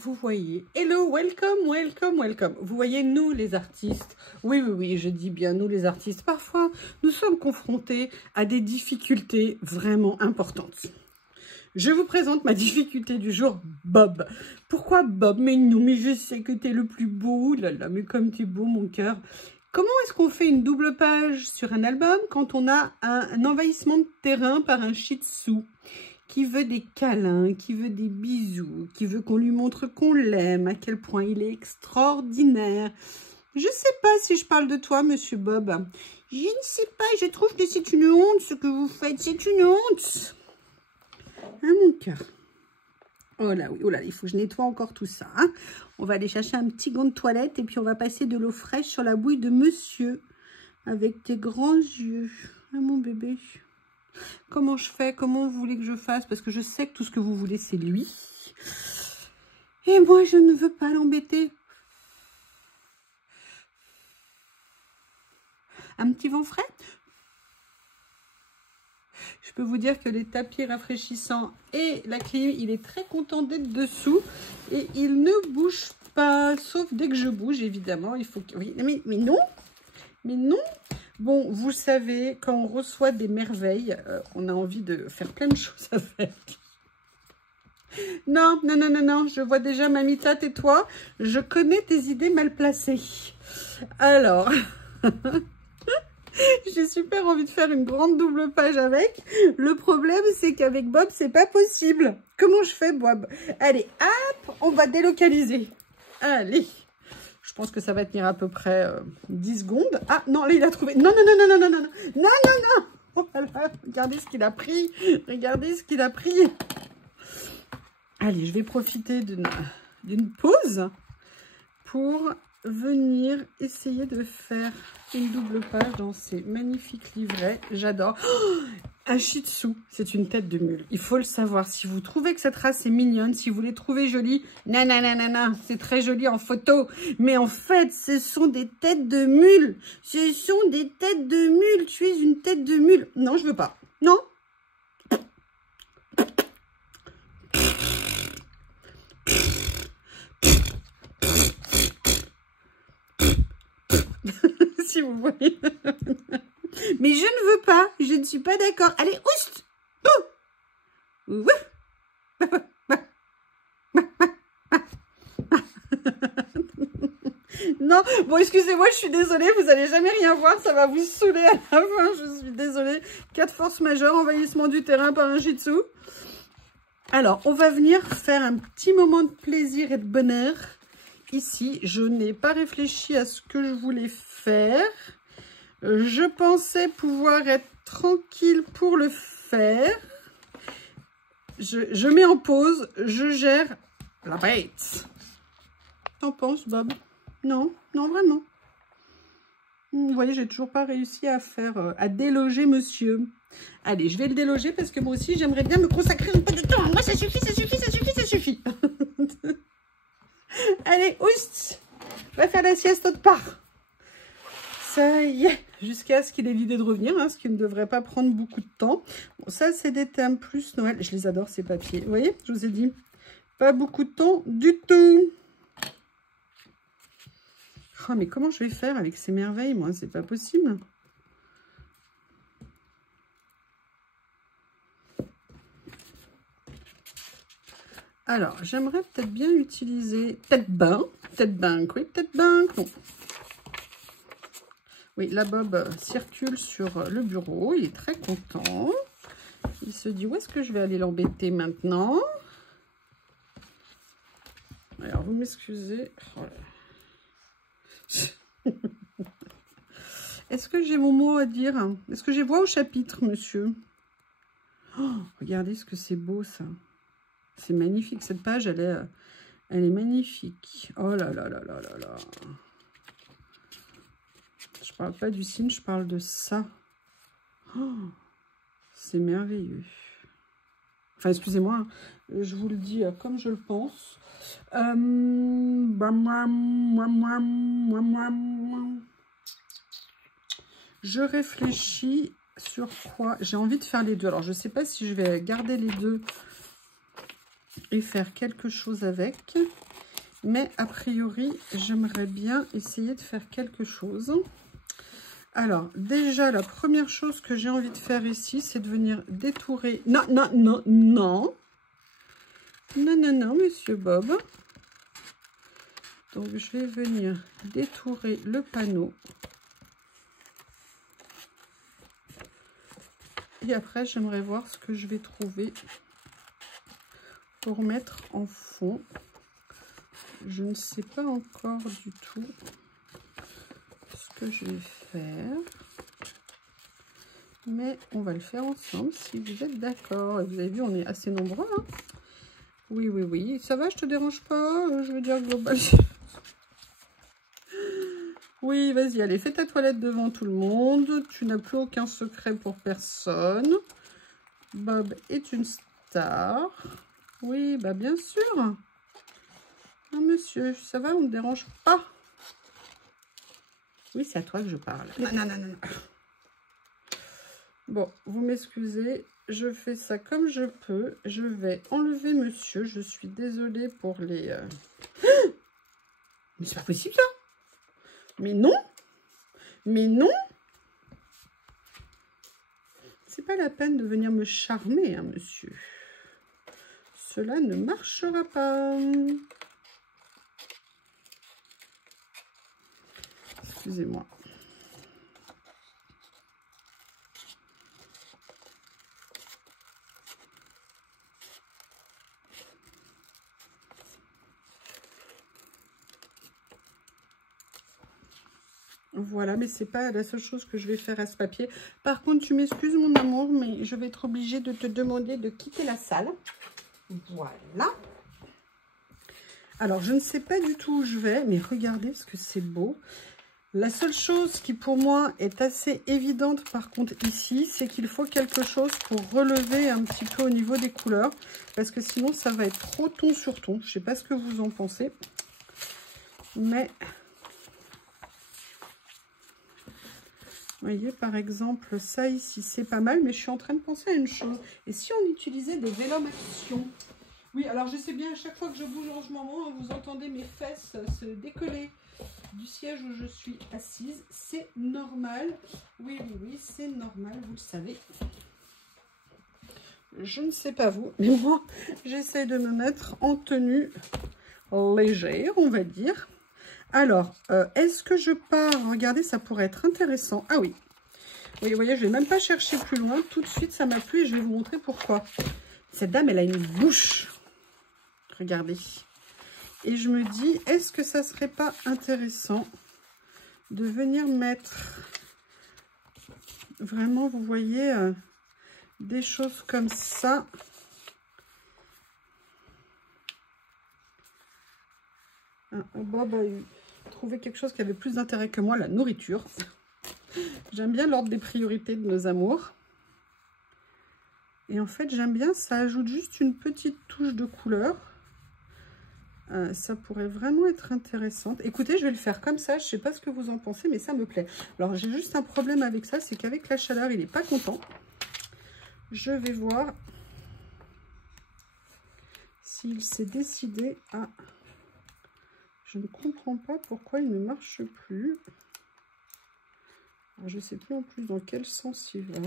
vous voyez, hello, welcome, welcome, welcome. Vous voyez, nous les artistes, oui, je dis bien nous les artistes, parfois nous sommes confrontés à des difficultés vraiment importantes. Je vous présente ma difficulté du jour, Bob. Pourquoi Bob? Mais non, mais je sais que t'es le plus beau, là là, mais comme t'es beau mon cœur. Comment est-ce qu'on fait une double page sur un album quand on a un envahissement de terrain par un shih tzu qui veut des câlins, qui veut des bisous, qui veut qu'on lui montre qu'on l'aime, à quel point il est extraordinaire. Je ne sais pas si je parle de toi, monsieur Bob. Je ne sais pas, je trouve que c'est une honte ce que vous faites, c'est une honte. Hein, mon cœur? Oh là, oui, oh là, il faut que je nettoie encore tout ça. Hein. On va aller chercher un petit gant de toilette et puis on va passer de l'eau fraîche sur la bouille de monsieur. Avec tes grands yeux. Ah, mon bébé. Comment je fais? Comment vous voulez que je fasse? Parce que je sais que tout ce que vous voulez, c'est lui. Et moi, je ne veux pas l'embêter. Un petit vent frais? Je peux vous dire que les tapis rafraîchissants et la clim, il est très content d'être dessous. Et il ne bouge pas. Sauf dès que je bouge, évidemment. Il faut que... Oui, mais non. Mais non. Bon, vous savez, quand on reçoit des merveilles, on a envie de faire plein de choses avec. Non, je vois déjà, Mamita, tais-toi. Je connais tes idées mal placées. Alors, j'ai super envie de faire une grande double page avec. Le problème, c'est qu'avec Bob, c'est pas possible. Comment je fais, Bob? Allez, hop, on va délocaliser. Allez. Je pense que ça va tenir à peu près 10 secondes. Ah, non, là, il a trouvé. Non. Oh là là, regardez ce qu'il a pris. Regardez ce qu'il a pris. Allez, je vais profiter d'une pause pour venir essayer de faire une double page dans ces magnifiques livrets. J'adore. Oh, un shih tzu, c'est une tête de mule. Il faut le savoir. Si vous trouvez que cette race est mignonne, si vous les trouvez jolies, nanana, c'est très joli en photo. Mais en fait, ce sont des têtes de mule. Ce sont des têtes de mule. Tu es une tête de mule. Non, je veux pas. Non. Si vous voyez. Mais je ne veux pas. Je ne suis pas d'accord. Allez, oust. Non, bon, excusez-moi, je suis désolée. Vous n'allez jamais rien voir. Ça va vous saouler à la fin. Je suis désolée. 4 forces majeures. Envahissement du terrain par un shih tzu. Alors, on va venir faire un petit moment de plaisir et de bonheur. Ici, je n'ai pas réfléchi à ce que je voulais faire. Je pensais pouvoir être tranquille pour le faire. Je mets en pause. Je gère la bête. T'en penses, Bob? Non, vraiment. Vous voyez, j'ai toujours pas réussi à faire, à déloger monsieur. Allez, je vais le déloger parce que moi aussi, j'aimerais bien me consacrer un peu de temps. Moi, ça suffit. Allez, oust. On va faire la sieste autre part. Ça y est, jusqu'à ce qu'il ait l'idée de revenir, hein, ce qui ne devrait pas prendre beaucoup de temps. Bon, ça, c'est des thèmes plus Noël. Je les adore, ces papiers. Vous voyez, je vous ai dit, pas beaucoup de temps du tout. Oh, mais comment je vais faire avec ces merveilles, moi? C'est pas possible. Alors, j'aimerais peut-être bien utiliser tête-banque, oui, tête-banque, non. Oui, la Bob circule sur le bureau, il est très content. Il se dit, où est-ce que je vais aller l'embêter maintenant? Alors, vous m'excusez. Oh là. Est-ce que j'ai mon mot à dire? Est-ce que j'ai voix au chapitre, monsieur? Oh, regardez ce que c'est beau, ça. C'est magnifique. Cette page, elle est magnifique. Oh là là là là là là. Je parle pas du signe, je parle de ça. Oh, c'est merveilleux. Enfin, excusez-moi, je vous le dis comme je le pense. Je réfléchis sur quoi. J'ai envie de faire les deux. Alors, je ne sais pas si je vais garder les deux et faire quelque chose avec. Mais a priori, j'aimerais bien essayer de faire quelque chose. Alors, déjà, la première chose que j'ai envie de faire ici, c'est de venir détourer... Non, non, non, non. Non, non, non, monsieur Bob. Donc, je vais venir détourer le panneau. Et après, j'aimerais voir ce que je vais trouver pour mettre en fond. Je ne sais pas encore du tout ce que je vais faire. Mais on va le faire ensemble si vous êtes d'accord. Et vous avez vu, on est assez nombreux. Hein. Oui, oui, oui. Ça va, je te dérange pas? Je veux dire global. Oui, vas-y, allez, fais ta toilette devant tout le monde. Tu n'as plus aucun secret pour personne. Bob est une star. Oui, bah bien sûr. Ah, monsieur, ça va, on ne dérange pas? Oui, c'est à toi que je parle. Non, non, non, non. Bon, vous m'excusez, je fais ça comme je peux. Je vais enlever monsieur. Je suis désolée pour les... Mais c'est pas possible, ça. Mais non. Mais non. C'est pas la peine de venir me charmer, hein, monsieur. Cela ne marchera pas. Excusez-moi. Voilà, mais c'est pas la seule chose que je vais faire à ce papier. Par contre, tu m'excuses, mon amour, mais je vais être obligée de te demander de quitter la salle. Voilà. Alors, je ne sais pas du tout où je vais, mais regardez ce que c'est beau. La seule chose qui, pour moi, est assez évidente, par contre, ici, c'est qu'il faut quelque chose pour relever un petit peu au niveau des couleurs. Parce que sinon, ça va être trop ton sur ton. Je ne sais pas ce que vous en pensez. Mais... Vous voyez, par exemple, ça ici, c'est pas mal, mais je suis en train de penser à une chose. Et si on utilisait des Vélum Action? Oui, alors je sais bien, à chaque fois que je bouge en ce moment, vous entendez mes fesses se décoller du siège où je suis assise. C'est normal. Oui, oui, oui, c'est normal, vous le savez. Je ne sais pas vous, mais moi, j'essaie de me mettre en tenue légère, on va dire. Alors, est-ce que je pars? Regardez, ça pourrait être intéressant. Ah oui. Oui, vous voyez, je ne vais même pas chercher plus loin. Tout de suite, ça m'a plu et je vais vous montrer pourquoi. Cette dame, elle a une bouche. Regardez. Et je me dis, est-ce que ça ne serait pas intéressant de venir mettre vraiment, vous voyez, des choses comme ça. Bob a trouvé quelque chose qui avait plus d'intérêt que moi, la nourriture. J'aime bien l'ordre des priorités de nos amours. Et en fait, j'aime bien, ça ajoute juste une petite touche de couleur. Ça pourrait vraiment être intéressant. Écoutez, je vais le faire comme ça. Je ne sais pas ce que vous en pensez, mais ça me plaît. Alors, j'ai juste un problème avec ça, c'est qu'avec la chaleur, il n'est pas content. Je vais voir s'il s'est décidé à... Je ne comprends pas pourquoi il ne marche plus. Alors, je ne sais plus en plus dans quel sens il va.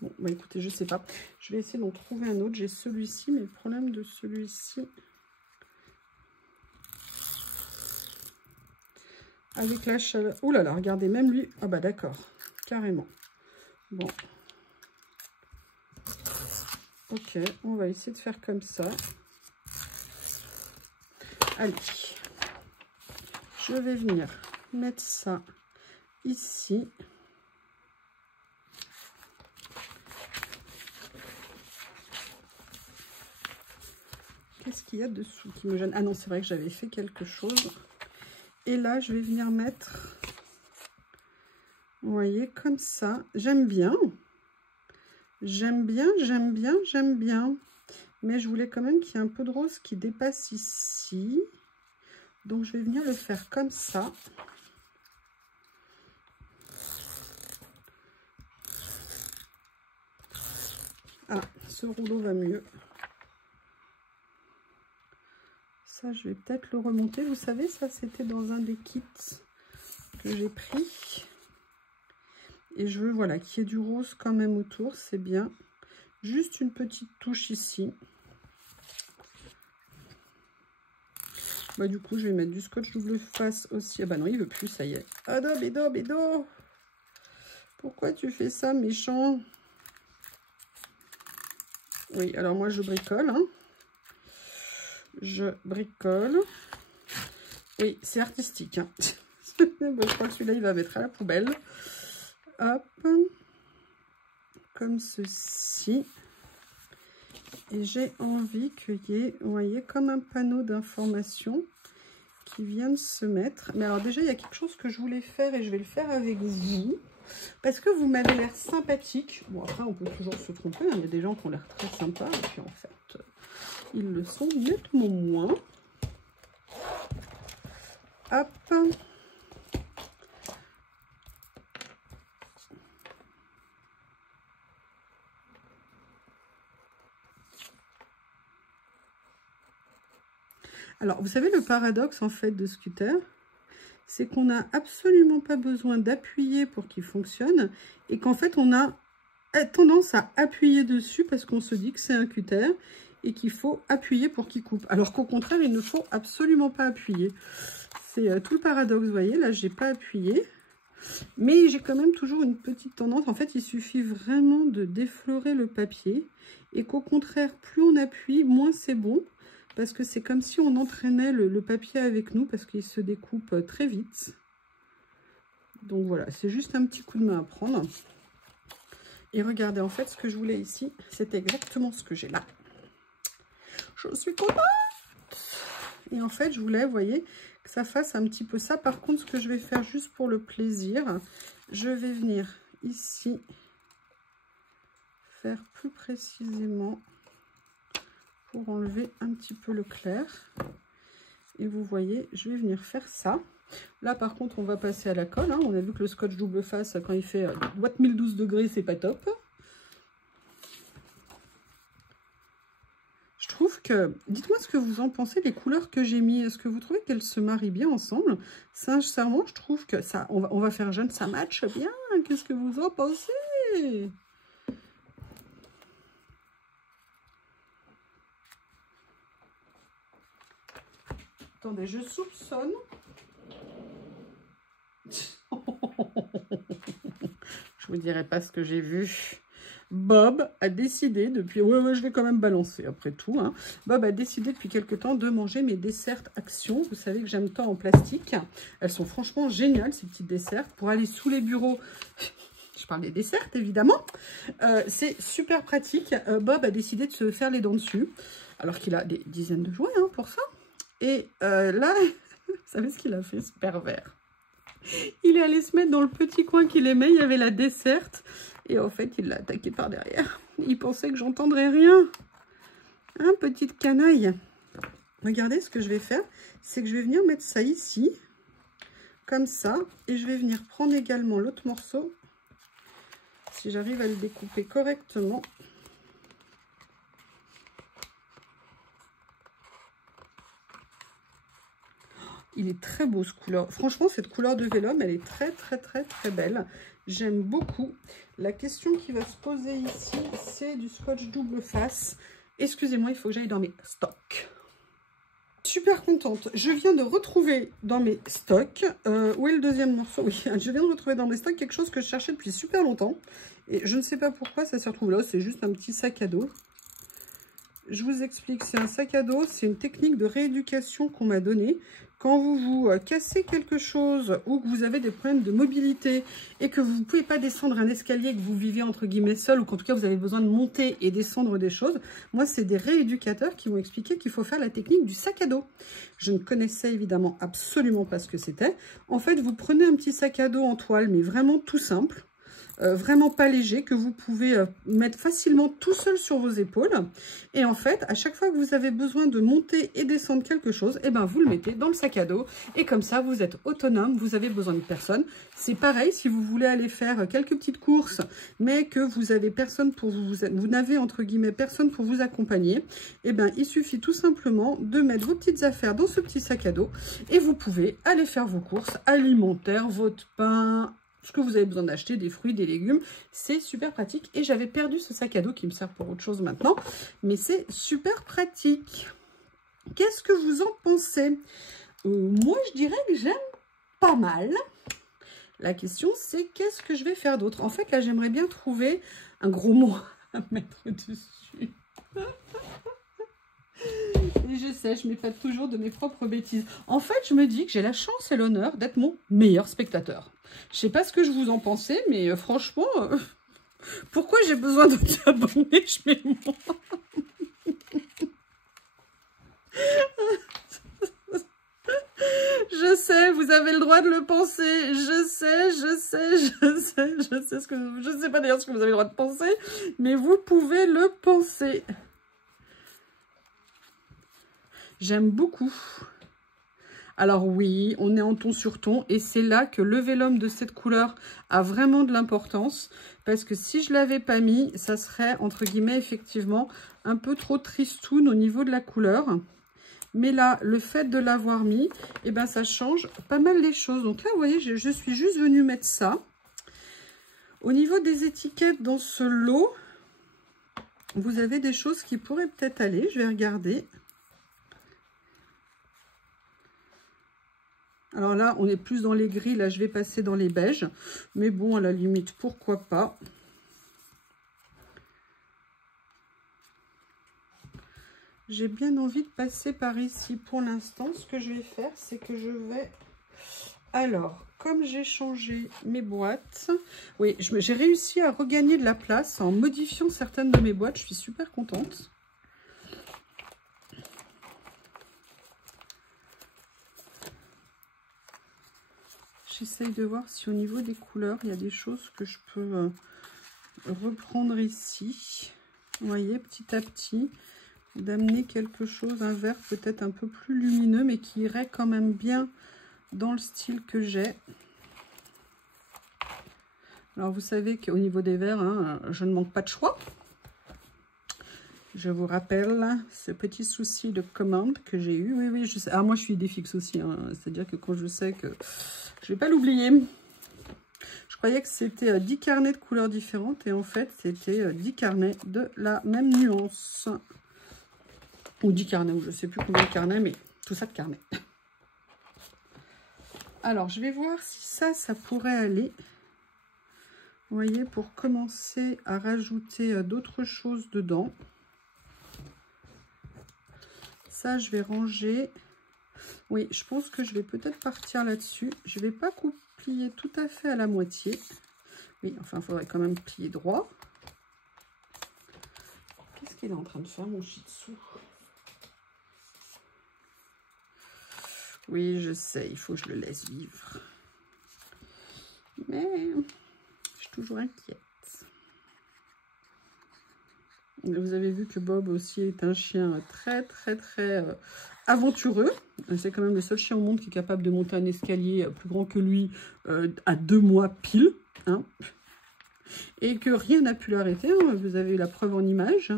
Bon, bah écoutez, je sais pas. Je vais essayer d'en trouver un autre. J'ai celui-ci, mais le problème de celui-ci... Avec la chaleur... Ouh là là, regardez, même lui... Ah bah d'accord, carrément. Bon. Ok, on va essayer de faire comme ça. Allez. Je vais venir mettre ça ici. Qu'est-ce qu'il y a dessous qui me gêne? Ah non, c'est vrai que j'avais fait quelque chose. Et là, je vais venir mettre, vous voyez, comme ça. J'aime bien. J'aime bien, j'aime bien, j'aime bien. Mais je voulais quand même qu'il y ait un peu de rose qui dépasse ici. Donc, je vais venir le faire comme ça. Ah, ce rouleau va mieux. Ça, je vais peut-être le remonter. Vous savez, ça, c'était dans un des kits que j'ai pris. Et je veux, voilà, qu'il y ait du rose quand même autour. C'est bien. Juste une petite touche ici. Bah, du coup, je vais mettre du scotch double face aussi. Ah bah non, il veut plus, ça y est. Ado, bédo, bédo. Pourquoi tu fais ça, méchant? Oui, alors moi, je bricole, hein. Je bricole. Oui, c'est artistique, hein. Bon, je crois que celui-là, il va mettre à la poubelle. Hop. Comme ceci. Et j'ai envie qu'il y ait, vous voyez, comme un panneau d'information qui vient de se mettre. Mais alors déjà, il y a quelque chose que je voulais faire et je vais le faire avec vous. Parce que vous m'avez l'air sympathique. Bon, après, on peut toujours se tromper, hein. Il y a des gens qui ont l'air très sympas. Et puis, en fait, ils le sont nettement moins. Hop. Alors, vous savez, le paradoxe, en fait, de Scooter, c'est qu'on n'a absolument pas besoin d'appuyer pour qu'il fonctionne et qu'en fait, on a tendance à appuyer dessus parce qu'on se dit que c'est un cutter et qu'il faut appuyer pour qu'il coupe. Alors qu'au contraire, il ne faut absolument pas appuyer. C'est tout le paradoxe, vous voyez, là, j'ai pas appuyé. Mais j'ai quand même toujours une petite tendance. En fait, il suffit vraiment de déflorer le papier et qu'au contraire, plus on appuie, moins c'est bon. Parce que c'est comme si on entraînait le papier avec nous parce qu'il se découpe très vite. Donc voilà, c'est juste un petit coup de main à prendre. Et regardez, en fait, ce que je voulais ici, c'est exactement ce que j'ai là. Je suis contente! Et en fait, je voulais, vous voyez, que ça fasse un petit peu ça. Par contre, ce que je vais faire juste pour le plaisir, je vais venir ici faire plus précisément pour enlever un petit peu le clair. Et vous voyez, je vais venir faire ça. Là, par contre, on va passer à la colle, hein. On a vu que le scotch double face, quand il fait 1012 degrés, c'est pas top. Je trouve que... Dites-moi ce que vous en pensez, les couleurs que j'ai mis. Est-ce que vous trouvez qu'elles se marient bien ensemble? Sincèrement, je trouve que ça... On va faire jeune, ça matche bien. Qu'est-ce que vous en pensez? Attendez, je soupçonne. Je vous dirai pas ce que j'ai vu. Bob a décidé depuis... Ouais, je vais quand même balancer après tout, hein. Bob a décidé depuis quelque temps de manger mes desserts Action. Vous savez que j'aime tant en plastique. Elles sont franchement géniales, ces petites desserts. Pour aller sous les bureaux... Je parle des desserts, évidemment. C'est super pratique. Bob a décidé de se faire les dents dessus. Alors qu'il a des dizaines de jouets, hein, pour ça. Et là, vous savez ce qu'il a fait, ce pervers? Il est allé se mettre dans le petit coin qu'il aimait. Il y avait la desserte. Et en fait, il l'a attaqué par derrière. Il pensait que j'entendrais rien. Hein, petite canaille. Regardez, ce que je vais faire, c'est que je vais venir mettre ça ici. Comme ça. Et je vais venir prendre également l'autre morceau. Si j'arrive à le découper correctement. Il est très beau ce couleur. Franchement, cette couleur de vélum, elle est très, très, très, très belle. J'aime beaucoup. La question qui va se poser ici, c'est du scotch double face. Excusez-moi, il faut que j'aille dans mes stocks. Super contente. Je viens de retrouver dans mes stocks... où est le deuxième morceau? Oui, je viens de retrouver dans mes stocks quelque chose que je cherchais depuis super longtemps. Et je ne sais pas pourquoi ça se retrouve là. C'est juste un petit sac à dos. Je vous explique, c'est un sac à dos, c'est une technique de rééducation qu'on m'a donnée. Quand vous vous cassez quelque chose ou que vous avez des problèmes de mobilité et que vous ne pouvez pas descendre un escalier, que vous vivez entre guillemets seul ou qu'en tout cas vous avez besoin de monter et descendre des choses, moi c'est des rééducateurs qui m'ont expliqué qu'il faut faire la technique du sac à dos. Je ne connaissais évidemment absolument pas ce que c'était. En fait, vous prenez un petit sac à dos en toile, mais vraiment tout simple. vraiment pas léger, que vous pouvez mettre facilement tout seul sur vos épaules. Et en fait, à chaque fois que vous avez besoin de monter et descendre quelque chose, et ben vous le mettez dans le sac à dos. Et comme ça, vous êtes autonome, vous avez besoin de personne. C'est pareil, si vous voulez aller faire quelques petites courses, mais que vous avez personne pour vous n'avez entre guillemets personne pour vous accompagner, et ben il suffit tout simplement de mettre vos petites affaires dans ce petit sac à dos et vous pouvez aller faire vos courses alimentaires, votre pain, ce que vous avez besoin d'acheter, des fruits, des légumes. C'est super pratique. Et j'avais perdu ce sac à dos qui me sert pour autre chose maintenant. Mais c'est super pratique. Qu'est-ce que vous en pensez? Moi, je dirais que j'aime pas mal. La question, c'est qu'est-ce que je vais faire d'autre? En fait, là, j'aimerais bien trouver un gros mot à mettre dessus. Et je sais, je m'épate toujours de mes propres bêtises. En fait, je me dis que j'ai la chance et l'honneur d'être mon meilleur spectateur. Je sais pas ce que je vous en pensez, mais franchement, pourquoi j'ai besoin de t'abonner? Je mets moi. Je sais, vous avez le droit de le penser. Je sais pas d'ailleurs ce que vous avez le droit de penser, mais vous pouvez le penser. J'aime beaucoup. Alors oui, on est en ton sur ton et c'est là que le vélum de cette couleur a vraiment de l'importance parce que si je l'avais pas mis, ça serait entre guillemets effectivement un peu trop tristoun au niveau de la couleur. Mais là, le fait de l'avoir mis, eh ben, ça change pas mal les choses. Donc là, vous voyez, je suis juste venue mettre ça. Au niveau des étiquettes dans ce lot, vous avez des choses qui pourraient peut-être aller. Je vais regarder. Alors là, on est plus dans les gris. Là, je vais passer dans les beiges. Mais bon, à la limite, pourquoi pas. J'ai bien envie de passer par ici pour l'instant. Ce que je vais faire, c'est que je vais... Alors, comme j'ai changé mes boîtes... Oui, j'ai réussi à regagner de la place en modifiant certaines de mes boîtes. Je suis super contente. J'essaye de voir si au niveau des couleurs, il y a des choses que je peux reprendre ici. Vous voyez, petit à petit, d'amener quelque chose, un vert peut-être un peu plus lumineux, mais qui irait quand même bien dans le style que j'ai. Alors, vous savez qu'au niveau des verts, hein, je ne manque pas de choix. Je vous rappelle ce petit souci de commande que j'ai eu. Oui, oui, je sais. Ah, moi, je suis idée fixe aussi. Hein. C'est-à-dire que quand je sais que je ne vais pas l'oublier. Je croyais que c'était 10 carnets de couleurs différentes. Et en fait, c'était 10 carnets de la même nuance. Ou 10 carnets, ou je ne sais plus combien de carnets, mais tout ça de carnets. Alors, je vais voir si ça pourrait aller. Vous voyez, pour commencer à rajouter d'autres choses dedans. Ça, je vais ranger. Oui, je pense que je vais peut-être partir là-dessus. Je ne vais pas plier tout à fait à la moitié. Oui, enfin, il faudrait quand même plier droit. Qu'est-ce qu'il est en train de faire, mon shih tzu? Oui, je sais, il faut que je le laisse vivre. Mais je suis toujours inquiète. Vous avez vu que Bob aussi est un chien très aventureux. C'est quand même le seul chien au monde qui est capable de monter un escalier plus grand que lui à 2 mois pile. Hein. Et que rien n'a pu l'arrêter. Hein. Vous avez eu la preuve en image.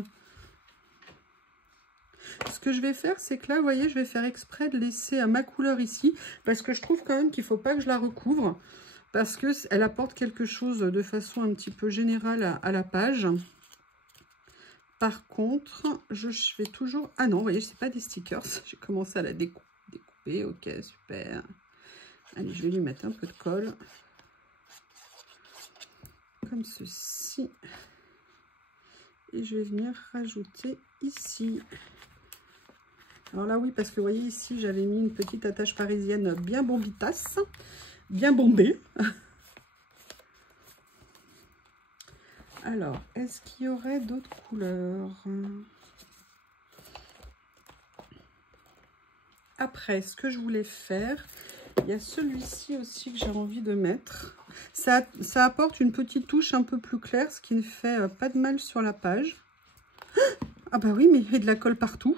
Ce que je vais faire, c'est que là, vous voyez, je vais faire exprès de laisser ma couleur ici. Parce que je trouve quand même qu'il ne faut pas que je la recouvre. Parce qu'elle apporte quelque chose de façon un petit peu générale à la page. Par contre, je fais toujours... Ah non, vous voyez, c'est pas des stickers. J'ai commencé à la découper. Ok, super. Allez, je vais lui mettre un peu de colle. Comme ceci. Et je vais venir rajouter ici. Alors là, oui, parce que vous voyez, ici, j'avais mis une petite attache parisienne bien bombitasse. Bien bombée. Alors, est-ce qu'il y aurait d'autres couleurs? Après, ce que je voulais faire, il y a celui-ci aussi que j'ai envie de mettre. Ça apporte une petite touche un peu plus claire, ce qui ne fait pas de mal sur la page. Ah bah oui, mais il y a de la colle partout.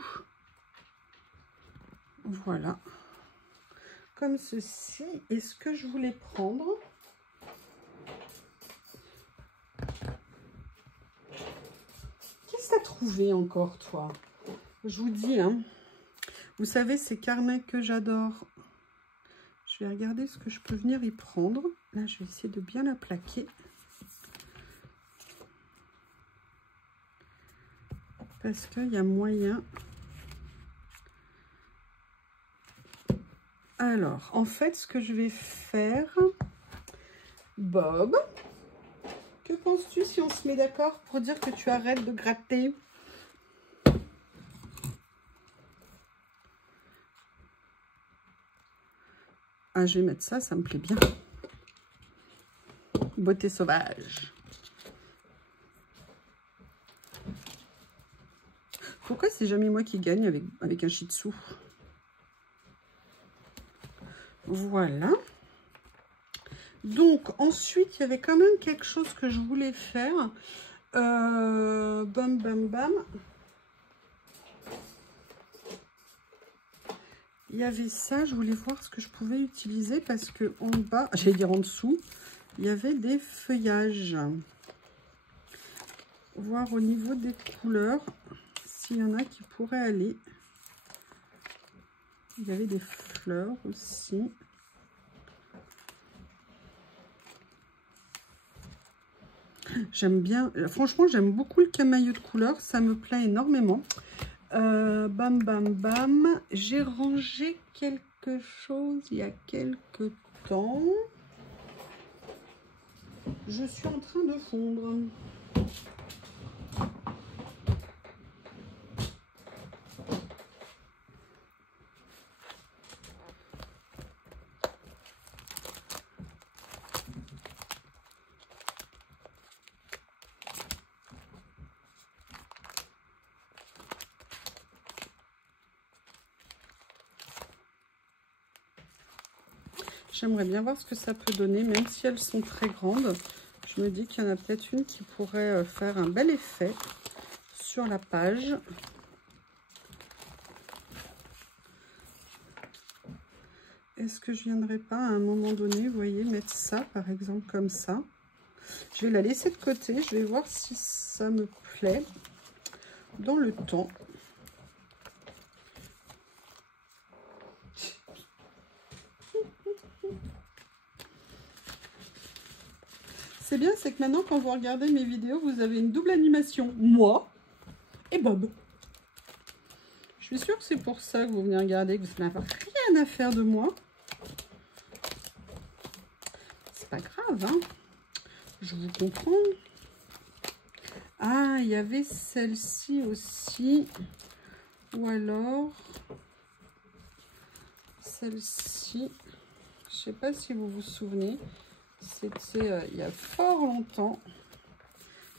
Voilà. Comme ceci. Et ce que je voulais prendre... Qu'est-ce que tu as trouvé encore, toi? Je vous dis, hein. Vous savez, ces carnets que j'adore. Je vais regarder ce que je peux venir y prendre. Là, je vais essayer de bien la plaquer. Parce qu'il y a moyen. Alors, en fait, ce que je vais faire... Bob, que penses-tu si on se met d'accord pour dire que tu arrêtes de gratter? Ah, je vais mettre ça, ça me plaît bien. Beauté sauvage. Pourquoi c'est jamais moi qui gagne avec un shih tzu? Voilà. Donc, ensuite, il y avait quand même quelque chose que je voulais faire. Bam, bam, bam. Il y avait ça, je voulais voir ce que je pouvais utiliser parce que en bas, j'allais dire en dessous, il y avait des feuillages. Voir au niveau des couleurs s'il y en a qui pourraient aller. Il y avait des fleurs aussi. J'aime bien, franchement j'aime beaucoup le camailleux de couleur, ça me plaît énormément. Bam bam bam, j'ai rangé quelque chose il y a quelque temps. Je suis en train de fondre. J'aimerais bien voir ce que ça peut donner, même si elles sont très grandes. Je me dis qu'il y en a peut-être une qui pourrait faire un bel effet sur la page. Est-ce que je viendrai pas à un moment donné, vous voyez, mettre ça, par exemple, comme ça. Je vais la laisser de côté. Je vais voir si ça me plaît dans le temps. C'est bien, c'est que maintenant, quand vous regardez mes vidéos, vous avez une double animation. Moi et Bob. Je suis sûre que c'est pour ça que vous venez regarder, que vous n'avez rien à faire de moi. C'est pas grave, hein. Je vous comprends. Ah, il y avait celle-ci aussi. Ou alors... celle-ci. Je sais pas si vous vous souvenez. C'était il y a fort longtemps.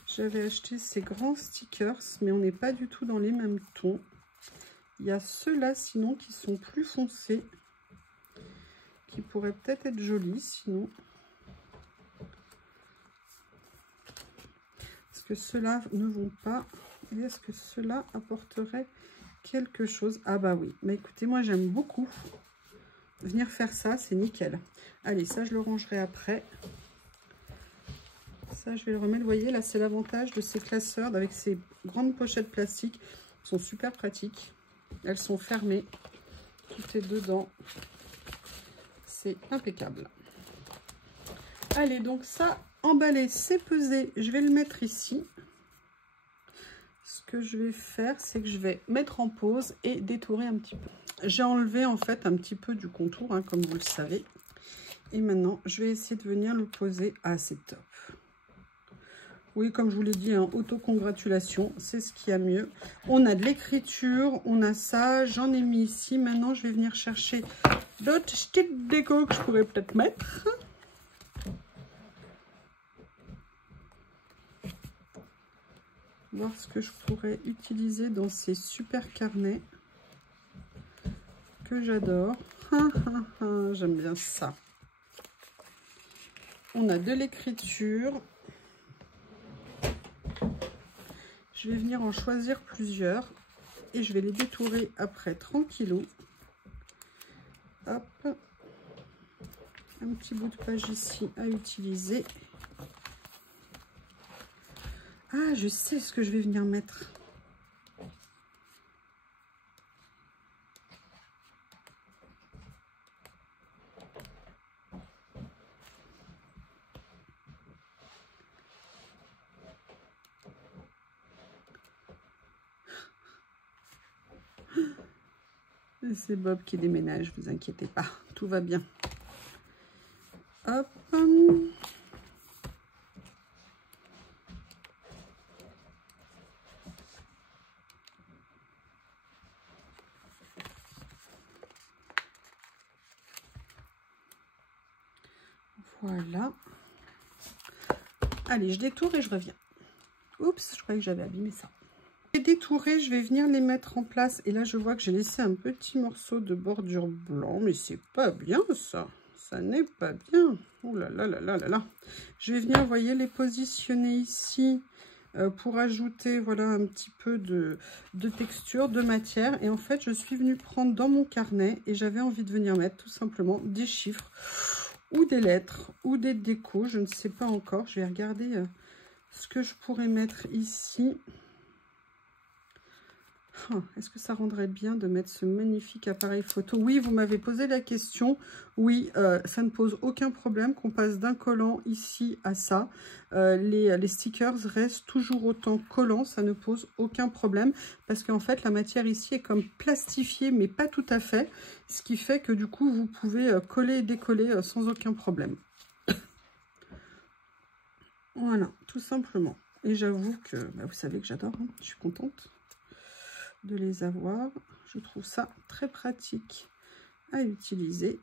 J'avais acheté ces grands stickers, mais on n'est pas du tout dans les mêmes tons. Il y a ceux-là, sinon, qui sont plus foncés, qui pourraient peut-être être jolis, sinon. Est-ce que ceux-là ne vont pas? Et est-ce que ceux-là apporteraient quelque chose? Ah bah oui. Mais écoutez, moi, j'aime beaucoup venir faire ça, c'est nickel. Allez, ça, je le rangerai après. Ça, je vais le remettre. Vous voyez, là, c'est l'avantage de ces classeurs avec ces grandes pochettes plastiques. Elles sont super pratiques. Elles sont fermées. Tout est dedans. C'est impeccable. Allez, donc ça, emballé, c'est pesé. Je vais le mettre ici. Ce que je vais faire, c'est que je vais mettre en pause et détourer un petit peu. J'ai enlevé, en fait, un petit peu du contour, hein, comme vous le savez. Et maintenant, je vais essayer de venir le poser. Ah, c'est top. Oui, comme je vous l'ai dit, hein, auto-congratulation, c'est ce qu'il y a mieux. On a de l'écriture, on a ça, j'en ai mis ici. Maintenant, je vais venir chercher d'autres petites déco que je pourrais peut-être mettre. Voir ce que je pourrais utiliser dans ces super carnets que j'adore. J'aime bien ça. on a de l'écriture. Je vais venir en choisir plusieurs et je vais les détourer après tranquillou. Hop, un petit bout de page ici à utiliser. Ah, je sais ce que je vais venir mettre. C'est Bob qui déménage, vous inquiétez pas, tout va bien. Hop. Voilà. Allez, je détourne et je reviens. Oups, je croyais que j'avais abîmé ça. Les détourés, je vais venir les mettre en place. Et là, je vois que j'ai laissé un petit morceau de bordure blanc. Mais c'est pas bien, ça. Ça n'est pas bien. Oh là là là là là là. Je vais venir, vous voyez, les positionner ici pour ajouter, voilà, un petit peu de texture, de matière. Et en fait, je suis venue prendre dans mon carnet et j'avais envie de venir mettre tout simplement des chiffres ou des lettres ou des décos. Je ne sais pas encore. Je vais regarder ce que je pourrais mettre ici. Est-ce que ça rendrait bien de mettre ce magnifique appareil photo? Oui, vous m'avez posé la question. Oui, ça ne pose aucun problème qu'on passe d'un collant ici à ça. Les stickers restent toujours autant collants, ça ne pose aucun problème. Parce qu'en fait, la matière ici est comme plastifiée, mais pas tout à fait. Ce qui fait que du coup, vous pouvez coller et décoller sans aucun problème. Voilà, tout simplement. Et j'avoue que, bah, vous savez que j'adore, hein, je suis contente de les avoir. Je trouve ça très pratique à utiliser.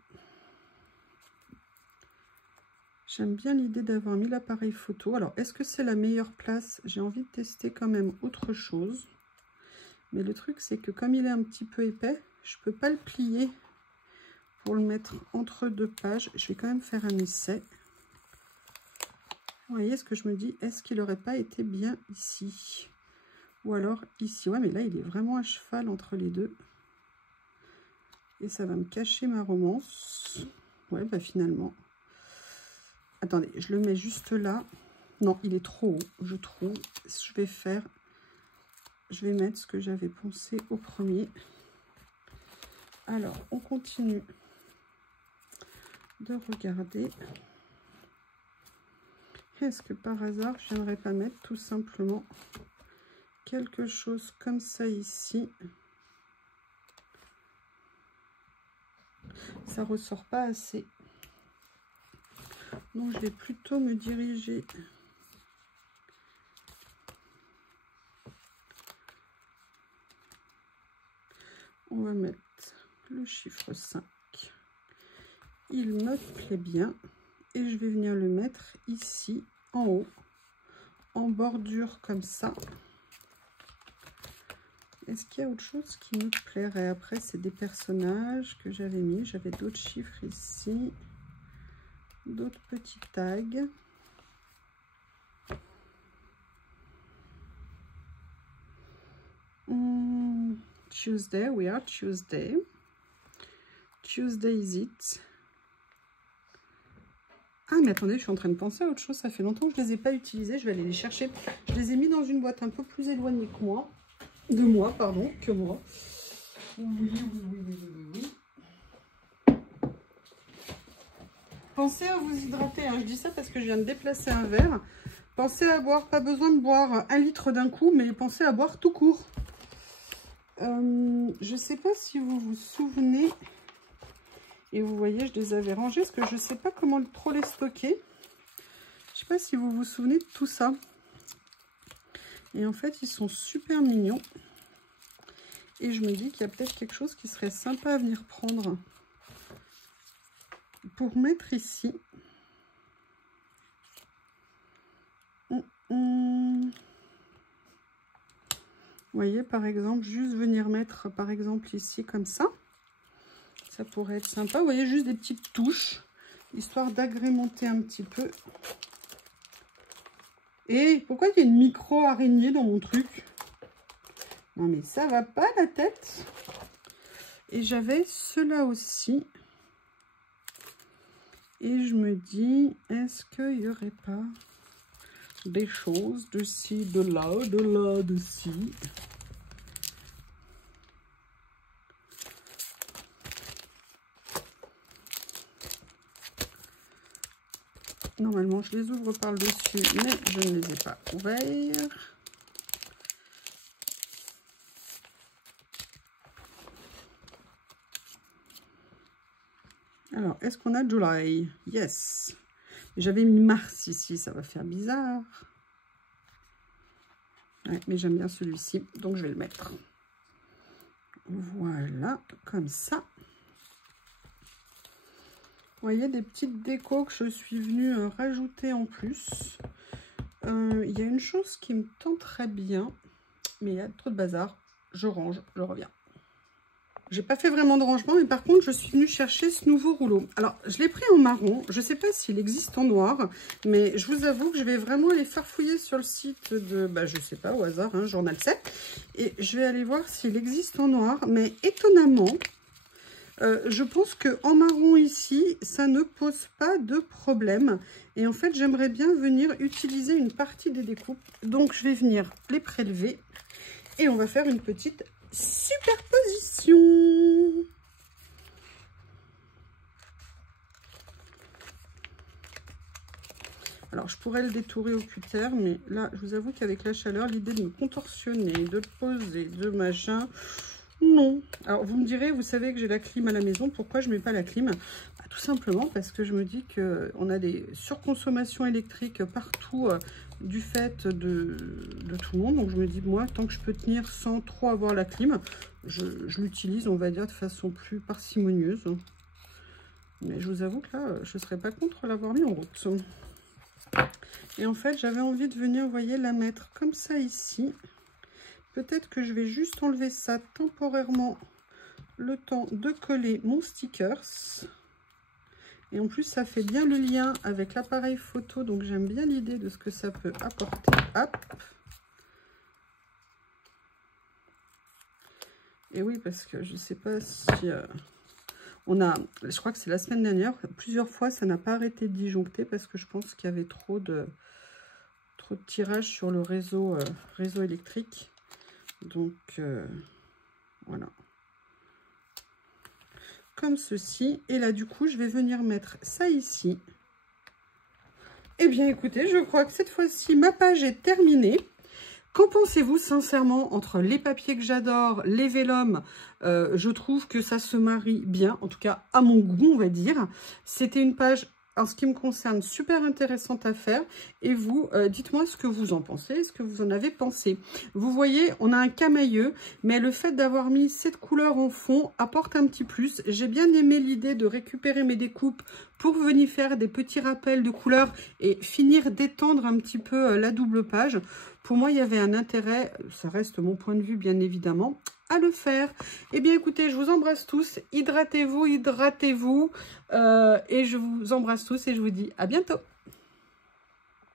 J'aime bien l'idée d'avoir mis l'appareil photo. Alors, est-ce que c'est la meilleure place? J'ai envie de tester quand même autre chose. Mais le truc, c'est que comme il est un petit peu épais, je peux pas le plier pour le mettre entre deux pages. Je vais quand même faire un essai. Vous voyez ce que je me dis? Est-ce qu'il n'aurait pas été bien ici? Ou alors ici, ouais, mais là, il est vraiment à cheval entre les deux. Et ça va me cacher ma romance. Ouais, bah finalement. Attendez, je le mets juste là. Non, il est trop haut, je trouve. Je vais mettre ce que j'avais pensé au premier. Alors, on continue de regarder. Est-ce que par hasard, je n'aimerais pas mettre tout simplement quelque chose comme ça ici? Ça ressort pas assez. Donc je vais plutôt me diriger on va mettre le chiffre 5. Il me plaît bien et je vais venir le mettre ici en haut en bordure comme ça. Est-ce qu'il y a autre chose qui me plairait? Après, c'est des personnages que j'avais mis. J'avais d'autres chiffres ici. D'autres petits tags. Tuesday, we are Tuesday. Tuesday is it? Ah, mais attendez, je suis en train de penser à autre chose. Ça fait longtemps que je ne les ai pas utilisés. Je vais aller les chercher. Je les ai mis dans une boîte un peu plus éloignée que moi. Que moi. Oui. Pensez à vous hydrater. Hein. Je dis ça parce que je viens de déplacer un verre. Pensez à boire. Pas besoin de boire 1 litre d'un coup, mais pensez à boire tout court. Je ne sais pas si vous vous souvenez. Et vous voyez, je les avais rangés parce que je ne sais pas comment trop les stocker. Je ne sais pas si vous vous souvenez de tout ça. Et en fait, ils sont super mignons. Et je me dis qu'il y a peut-être quelque chose qui serait sympa à venir prendre pour mettre ici. Vous voyez, par exemple, juste venir mettre, par exemple, ici, comme ça. Ça pourrait être sympa. Vous voyez, juste des petites touches. histoire d'agrémenter un petit peu. Et pourquoi il y a une micro-araignée dans mon truc? Non mais ça va pas la tête. Et j'avais cela aussi. Et je me dis, est-ce qu'il n'y aurait pas des choses de ci, de là, de ci? Normalement, je les ouvre par le dessus, mais je ne les ai pas ouverts. Alors, est-ce qu'on a July? Yes. J'avais mis Mars ici, ça va faire bizarre. Ouais, mais j'aime bien celui-ci, donc je vais le mettre. Voilà, comme ça. Vous voyez, des petites décos que je suis venue rajouter en plus. Il y a une chose qui me tente très bien, mais il y a trop de bazar. Je range, je reviens. J'ai pas fait vraiment de rangement, mais par contre, je suis venue chercher ce nouveau rouleau. Alors, je l'ai pris en marron. Je sais pas s'il existe en noir, mais je vous avoue que je vais vraiment aller farfouiller sur le site de, je sais pas, au hasard, hein, Journal 7. Et je vais aller voir s'il existe en noir. Mais étonnamment, je pense qu'en marron ici, ça ne pose pas de problème. Et en fait, j'aimerais bien venir utiliser une partie des découpes. Donc, je vais venir les prélever et on va faire une petite superposition. Alors, je pourrais le détourer au cutter, mais là, je vous avoue qu'avec la chaleur, l'idée de me contorsionner, de le poser, de machin, non. Alors, vous me direz, vous savez que j'ai la clim à la maison, pourquoi je ne mets pas la clim? Tout simplement parce que je me dis qu'on a des surconsommations électriques partout du fait de tout le monde. Donc, je me dis, moi, tant que je peux tenir sans trop avoir la clim, je l'utilise, on va dire, de façon plus parcimonieuse. Mais je vous avoue que là, je ne serais pas contre l'avoir mis en route. Et en fait, j'avais envie de venir, vous voyez, la mettre comme ça ici. Peut-être que je vais juste enlever ça temporairement le temps de coller mon stickers. Et en plus, ça fait bien le lien avec l'appareil photo. Donc, j'aime bien l'idée de ce que ça peut apporter. Hop. Et oui, parce que je ne sais pas si... je crois que c'est la semaine dernière, plusieurs fois, ça n'a pas arrêté de disjoncter parce que je pense qu'il y avait trop de tirage sur le réseau électrique. Donc, voilà. Comme ceci. Et là, du coup, je vais venir mettre ça ici. Eh bien, écoutez, je crois que cette fois-ci, ma page est terminée. Qu'en pensez-vous sincèrement entre les papiers que j'adore, les vélums? Je trouve que ça se marie bien, en tout cas à mon goût, on va dire. C'était une page, en ce qui me concerne, super intéressante à faire. Et vous, dites-moi ce que vous en pensez, ce que vous en avez pensé. Vous voyez, on a un camailleux, mais le fait d'avoir mis cette couleur en fond apporte un petit plus. J'ai bien aimé l'idée de récupérer mes découpes pour venir faire des petits rappels de couleurs et finir d'étendre un petit peu la double page. Pour moi, il y avait un intérêt, ça reste mon point de vue bien évidemment, à le faire. Eh bien écoutez, je vous embrasse tous, hydratez-vous, et je vous embrasse tous et je vous dis à bientôt.